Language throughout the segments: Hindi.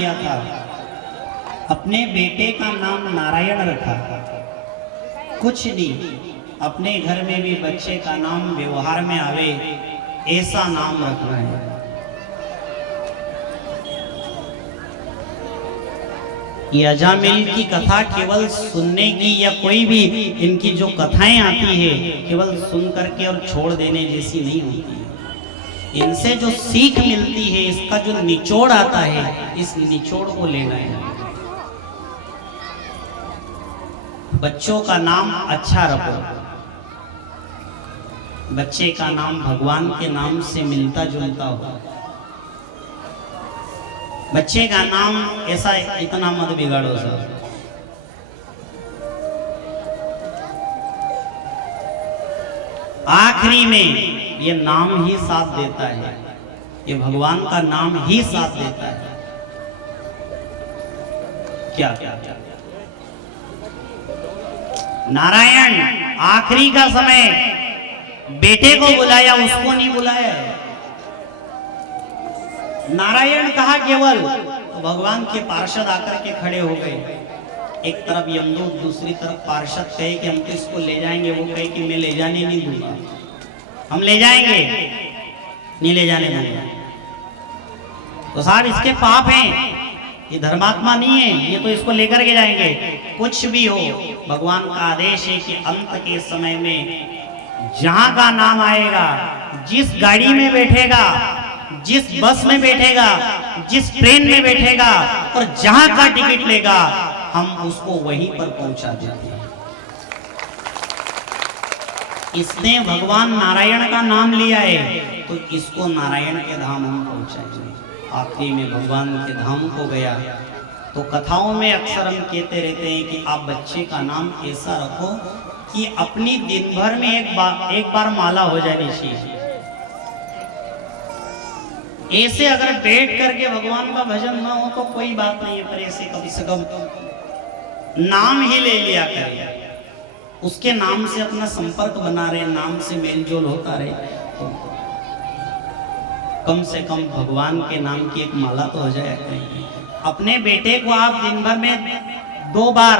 किया था, अपने बेटे का नाम नारायण रखा। कुछ नहीं, अपने घर में भी बच्चे का नाम व्यवहार में आवे ऐसा नाम रखना है। ये अजामिल की कथा केवल सुनने की या कोई भी इनकी जो कथाएं आती है केवल सुन करके और छोड़ देने जैसी नहीं होती है। इनसे जो सीख मिलती है, इसका जो निचोड़ आता है, इस निचोड़ को लेना है। बच्चों का नाम अच्छा रखो। बच्चे का नाम भगवान के नाम से मिलता जुलता हो। बच्चे का नाम ऐसा इतना मत बिगाड़ो सर। आखिरी में ये नाम ही साथ देता है, ये भगवान का नाम ही साथ देता है। क्या क्या क्या नारायण आखिरी का समय बेटे को बुलाया, उसको नहीं बुलाया। नारायण कहा केवल, तो भगवान के पार्षद आकर के खड़े हो गए। एक तरफ यमदूत, दूसरी तरफ पार्षद कहे कि हम तो इसको ले जाएंगे। वो कहे कि मैं ले जाने नहीं दूंगा, हम ले जाएंगे, नहीं ले जाने दूंगा। तो साहब इसके पाप हैं, ये धर्मात्मा नहीं है, ये तो इसको लेकर के जाएंगे। कुछ भी हो, भगवान का आदेश है कि अंत के समय में जहां का नाम आएगा, जिस गाड़ी में बैठेगा, जिस बस में बैठेगा, जिस ट्रेन में बैठेगा और जहां का टिकट लेगा, हम उसको वहीं पर पहुंचा देते हैं। इसने भगवान नारायण का नाम लिया है, तो इसको नारायण के धाम हम पहुंचाएंगे। आखिरी में भगवान के धाम को गया। तो कथाओं में अक्सर हम कहते रहते हैं कि आप बच्चे का नाम ऐसा रखो कि अपनी दिन भर में एक बार माला हो जानी चाहिए। ऐसे अगर बैठ करके भगवान का भजन ना हो तो कोई बात नहीं है, पर ऐसे कभी से कम नाम ही ले लिया करें, उसके नाम से अपना संपर्क बना रहे, नाम से मेलजोल होता रहे, तो कम से कम भगवान के नाम की एक माला तो हो जाए। अपने बेटे को आप दिन भर में 2 बार,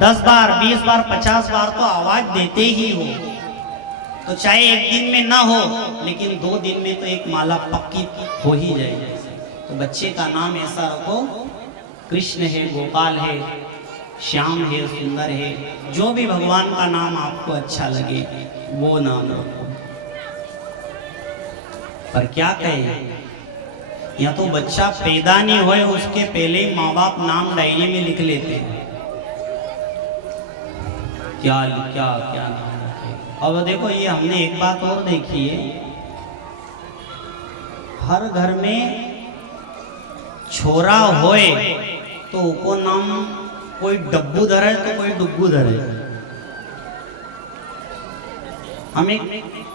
10 बार, 20 बार, 50 बार तो आवाज देते ही हो, तो चाहे एक दिन में ना हो, लेकिन 2 दिन में तो एक माला पक्की हो ही जाएगी। तो बच्चे का नाम ऐसा रखो, कृष्ण है, गोपाल है, श्याम है, सुंदर है, जो भी भगवान का नाम आपको अच्छा लगे वो नाम रखो। पर क्या कहे, या तो बच्चा पैदा नहीं होए उसके पहले ही माँ बाप नाम डायरी में लिख लेते हैं, क्या क्या क्या नाम रखे। अब देखो ये हमने एक बात और देखी है, हर घर में छोरा होए तो को नाम कोई डब्बू धरे तो कोई डुब्बू धरे। हम एक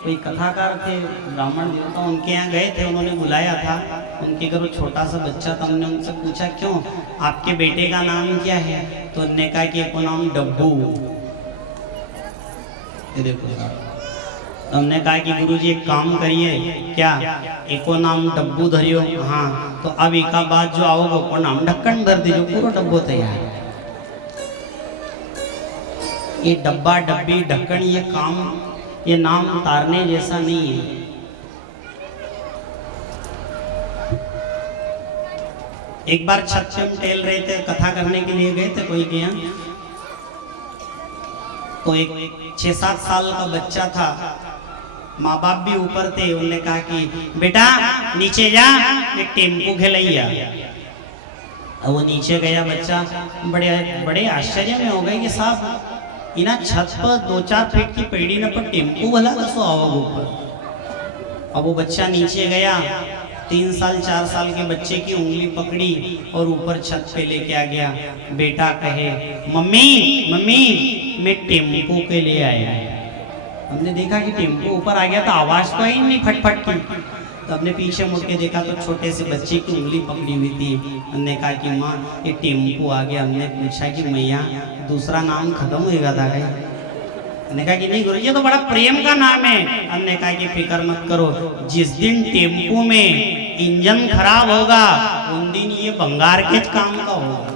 कोई कथाकार थे, ब्राह्मण देवता, उनके यहाँ गए थे, उन्होंने बुलाया था। उनके घर छोटा सा बच्चा था, हमने उनसे पूछा क्यों आपके बेटे का नाम क्या है, तो उन्होंने कहा कि एक नाम डब्बू। ये देखो, तो हमने कहा कि गुरुजी एक काम करिए, क्या एको नाम डब्बू धरियो, हाँ तो अब एक बाद जो आओगे वो नाम ढक्कन धर दीजिए, पूरा डब्बो तैयार। ये डब्बा डब्बी ढक्कन ये काम, ये नाम तारने जैसा नहीं है। एक बार छत पे हम टहल रहे थे, कथा करने के लिए गए थे कोई के यहाँ, तो एक 6-7 साल का बच्चा था, माँ बाप भी ऊपर थे। उन्होंने कहा कि बेटा नीचे जा, एक टेम्पो खेलैया। अब वो नीचे गया बच्चा, बड़े आश्चर्य में हो गए कि साहब इना छत पर 2-4 फीट की पेड़ी न पर टेम्पो भला कसो आओ ऊपर। अब वो बच्चा नीचे गया, 3 साल 4 साल के बच्चे की उंगली पकड़ी और ऊपर छत पे लेके आ गया। बेटा कहे मम्मी मम्मी मैं टेम्पो के लिए आया। हमने देखा कि टेम्पो ऊपर आ गया तो आवाज तो आई नहीं फटफट की, तो हमने पीछे मुड़ के देखा तो छोटे से बच्चे की उंगली पकड़ी हुई थी। हमने कहा कि माँ ये टेम्पो आ गया। हमने पूछा कि मैया दूसरा नाम खत्म होगा था क्या? हमने कहा कि नहीं गुरु, ये तो बड़ा प्रेम का नाम है। हमने कहा कि फिक्र मत करो, जिस दिन टेम्पो में इंजन खराब होगा उन दिन ये भंगार के काम का होगा।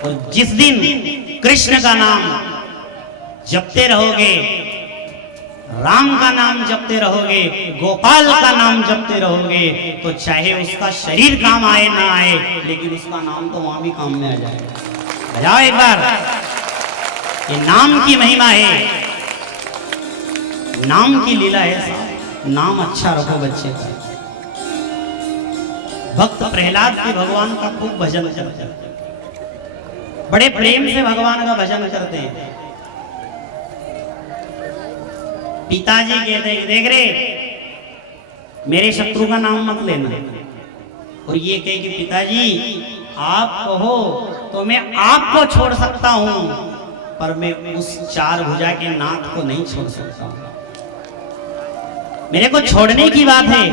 और जिस दिन कृष्ण का नाम जपते रहोगे, राम का नाम जपते रहोगे, गोपाल का नाम जपते रहोगे, तो चाहे उसका शरीर काम आए ना आए, लेकिन उसका नाम तो वहां भी काम में आ जाएगा। बजाओ एक बार, ये नाम की महिमा है, नाम की लीला है साहब। नाम अच्छा रखो बच्चे का। भक्त प्रहलाद के भगवान का खूब भजन करते हैं, बड़े प्रेम से भगवान का भजन करते हैं। पिताजी कहते हैं देख रे, मेरे शत्रु का नाम मत लेना। और ये कहे कि पिताजी आप कहो तो मैं आपको छोड़ सकता हूं, पर मैं उस चार भुजा के नाथ को नहीं छोड़ सकता हूं। मेरे को छोड़ने की बात है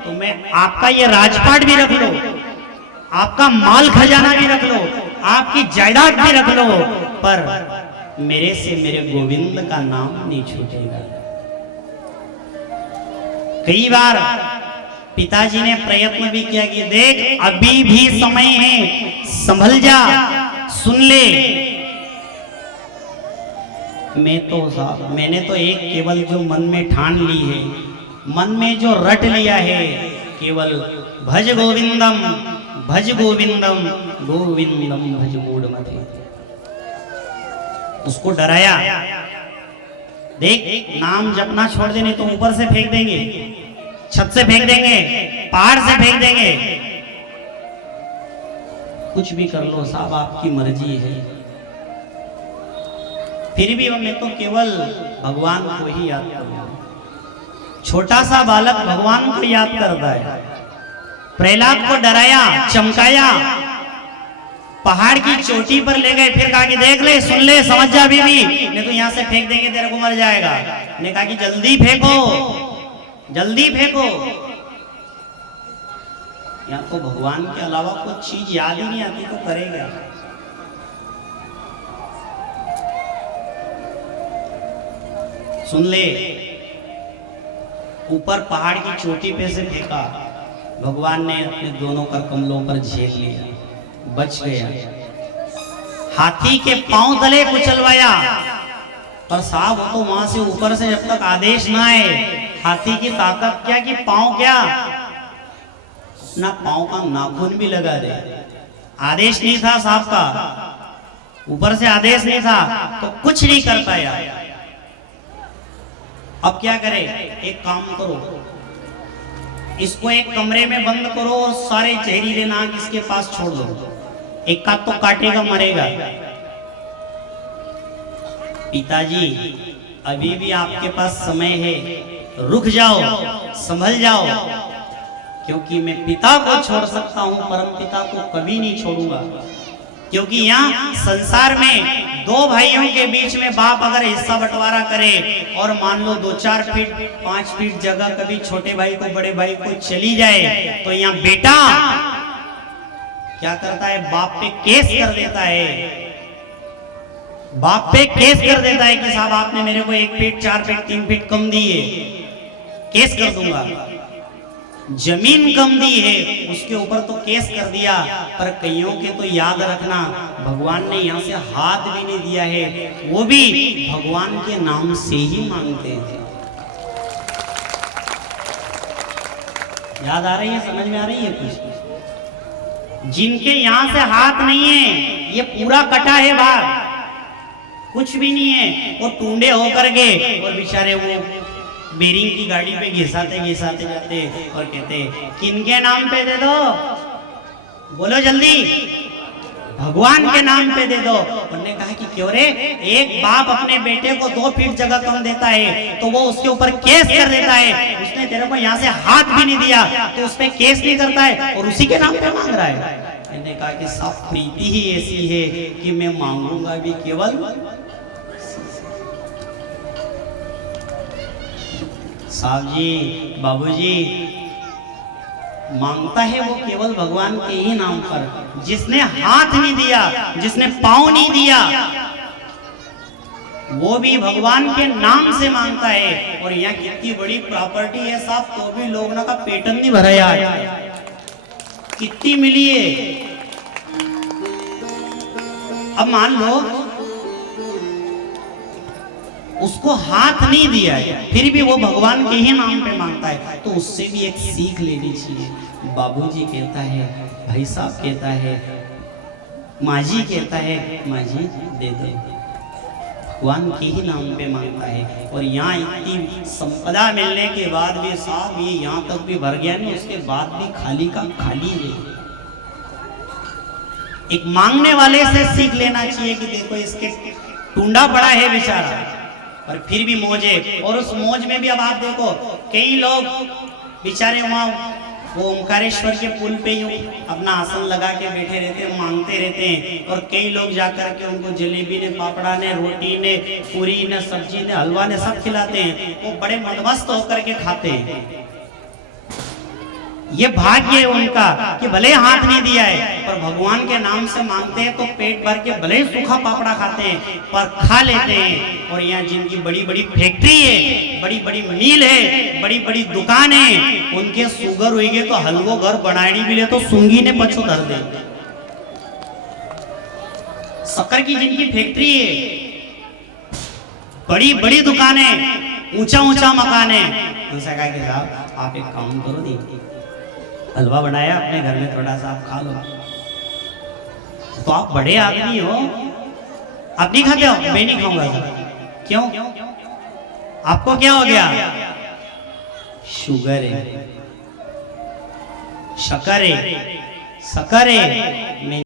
तो मैं आपका ये राजपाट भी रख लो, आपका माल खजाना भी रख लो, आपकी जायदाद भी रख लो, पर मेरे से मेरे गोविंद का नाम नहीं छूटेगा। कई बार पिताजी ने प्रयत्न भी किया कि देख अभी भी समय है, संभल जा, सुन ले। मैंने तो एक केवल जो मन में ठान ली है, मन में जो रट लिया है, केवल भज गोविंदम भज गोविंदम गोविंदम भज मूढ़मते। उसको डराया, देख नाम जपना छोड़ देने तो ऊपर से फेंक देंगे, छत से फेंक देंगे, पहाड़ से फेंक देंगे, कुछ भी कर लो साहब, आपकी मर्जी है। फिर भी मैं तो केवल भगवान को ही याद करूंगा। छोटा सा बालक भगवान को याद करता है। प्रहलाद को डराया, चमकाया, पहाड़ की चोटी पर ले गए, फिर कहा कि देख ले, सुन ले, समझ जा बीवी, नहीं तो यहां से फेंक देंगे, तेरे को मर जाएगा। ने कहा कि जल्दी फेंको, जल्दी फेंको। यहां तो भगवान के अलावा कुछ चीज याद ही नहीं आती तो करेगा। सुन ले, ऊपर पहाड़ की चोटी पे से फेंका, भगवान ने अपने दोनों कर कमलों पर झेल लिया, बच गया। हाथी के पांव तले कुचलवाया, पर साहब वो तो वहां से ऊपर से जब तक आदेश ना आए, हाथी की ताकत क्या कि पांव क्या, अपना पांव का नाखून भी लगा दे। आदेश नहीं था साहब का, ऊपर से आदेश नहीं था, तो कुछ नहीं कर पाया। अब क्या करे, एक काम करो, इसको एक कमरे में बंद करो और सारे जहरीले नाग इसके पास छोड़ दो, एक का तो काटेगा, मरेगा। पिताजी अभी भी आपके पास समय है, रुक जाओ, संभल जाओ, क्योंकि मैं पिता को छोड़ सकता हूं, परम पिता को कभी नहीं छोड़ूंगा। क्योंकि यहाँ संसार में दो भाइयों के बीच में बाप अगर हिस्सा बंटवारा करे और मान लो 2-4 फीट 5 फीट जगह कभी छोटे भाई को बड़े भाई को चली जाए, तो यहाँ बेटा क्या करता है, बाप पे केस कर देता है, बाप पे केस कर देता है कि साहब आपने मेरे को 1 फीट 4 फीट 3 फीट कम दी है, केस कर दूंगा। जमीन कम दी है उसके ऊपर तो केस कर दिया, पर कईयों के तो याद रखना, भगवान ने यहाँ से हाथ भी नहीं दिया है, वो भी भगवान के नाम से ही मांगते हैं। याद आ रही है, समझ में आ रही है कुछ? जिनके यहाँ से हाथ नहीं है, ये पूरा कटा है बाहर, कुछ भी नहीं है, वो टूंडे होकर के और बेचारे वो बेरिंग की गाड़ी पे घिसाते घिसाते जाते और कहते किनके नाम पे दे दो, बोलो जल्दी, भगवान के नाम पे दे दो। उन्होंने कहा कि क्यों रे, एक बाप अपने बेटे को 2 फीट जगह कम देता है तो वो उसके ऊपर केस कर देता है, उसने तेरे को यहाँ से हाथ भी नहीं दिया तो उस पर केस नहीं करता है और उसी के नाम पे मांग रहा है। मैंने कहा कि साफ प्रीति ही ऐसी है कि मैं मांगूंगा भी केवल साहब जी, बाबूजी, मांगता है वो केवल भगवान के ही नाम पर। जिसने हाथ नहीं दिया, जिसने पांव नहीं दिया, वो भी भगवान के नाम से मांगता है। और यहाँ कितनी बड़ी प्रॉपर्टी है साहब, तो भी लोग ना का पेटन नहीं भरा यार, कितनी मिली है। अब मान लो उसको हाथ नहीं दिया है, फिर भी वो भगवान के ही नाम पे मांगता है, तो उससे भी एक सीख लेनी चाहिए। बाबूजी कहता है, भाई साहब कहता है, माजी कहता है, माजी दे दो, भगवान के ही नाम पे मांगता है। और यहाँ इतनी संपदा मिलने के बाद भी साहब ये यहाँ तक भी भर गया नहीं, उसके बाद भी खाली का खाली है। एक मांगने वाले से सीख लेना चाहिए कि देखो इसके टूंडा पड़ा है बेचारा, और फिर भी मौज है। और उस मौज में भी अब आप देखो कई लोग बेचारे वहाँ वो ओमकारेश्वर के पुल पे ही अपना आसन लगा के बैठे रहते हैं, मांगते रहते हैं। और कई लोग जाकर के उनको जलेबी ने, पापड़ा ने, रोटी ने, पूरी ने, सब्जी ने, हलवा ने सब खिलाते हैं, वो बड़े मदमस्त होकर के खाते हैं। ये भाग्य है उनका कि भले हाथ नहीं दिया है पर भगवान के नाम से मांगते हैं, तो पेट भर के भले सूखा पापड़ा खाते हैं पर खा लेते हैं। और यहाँ जिनकी बड़ी बड़ी फैक्ट्री है, बड़ी बड़ी मिल है, बड़ी बड़ी दुकान है, उनके शुगर हुई गए तो हलवो घर बनाई भी ले तो सूंगी ने पछो धर दे। शक्कर की जिनकी फैक्ट्री है, बड़ी बड़ी दुकानें, ऊंचा ऊंचा मकान है, उनसे कहा कि साहब आप एक काम करो, देखिए हलवा बनाया अपने घर में, थोड़ा सा आप खा लो। तो आप बड़े आदमी हो, आप नहीं खाते हो? मैं नहीं खाऊंगा सर। क्यों? आपको क्या हो गया? शुगर है, शक्कर है, शक्कर है।